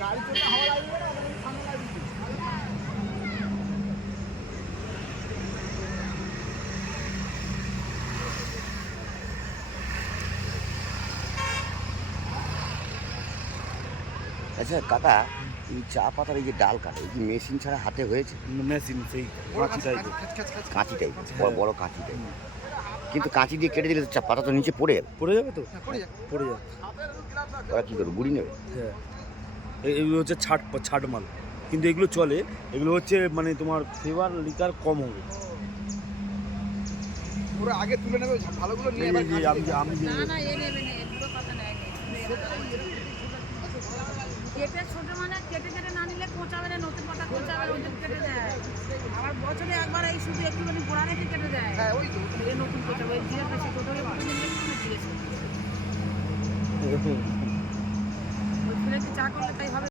আচ্ছা কাকা, এই চা পাতার এই যে ডাল কাটে, এই কি মেশিন ছাড়া হাতে হয়েছে? মেশিন সেই কাঁচি টাইপের। কাঁচি টাইপ, বড় বড় কাঁচি টাইপ। কিন্তু কাঁচি দিয়ে কেটে দিলে তো চা পাতা তো নিচে পড়ে যাবে। পড়ে যাবে তো, পড়ে যাবে। ওরা কী করবে, গুড়ি নেবে? হ্যাঁ, এগুলো হচ্ছে ছাট মাল, কিন্তু এগুলো চলে। এগুলো হচ্ছে মানে তোমার ফেভার লিকার কম হবে। ওরা আগে তুলে নেবে ভালোগুলো নিয়ে এবার আমি না না এ নেবে না, এগুলো কথা নেই। কেটে ছোট মানে কেটে কেটে না নিলে কোঁচাবে না, নতুন পাতা কোঁচাবে, ওদের কেটে দেয়। আবার বছরে একবার এই শুধু একটুখানি গোড়া রেখে কেটে দেয়। হ্যাঁ ওই তো এই নতুন কোঁচাবে, ওই জিরে পেশি কোথাও দিয়েছে। ওই ফুলে চা করলে তাই হবে।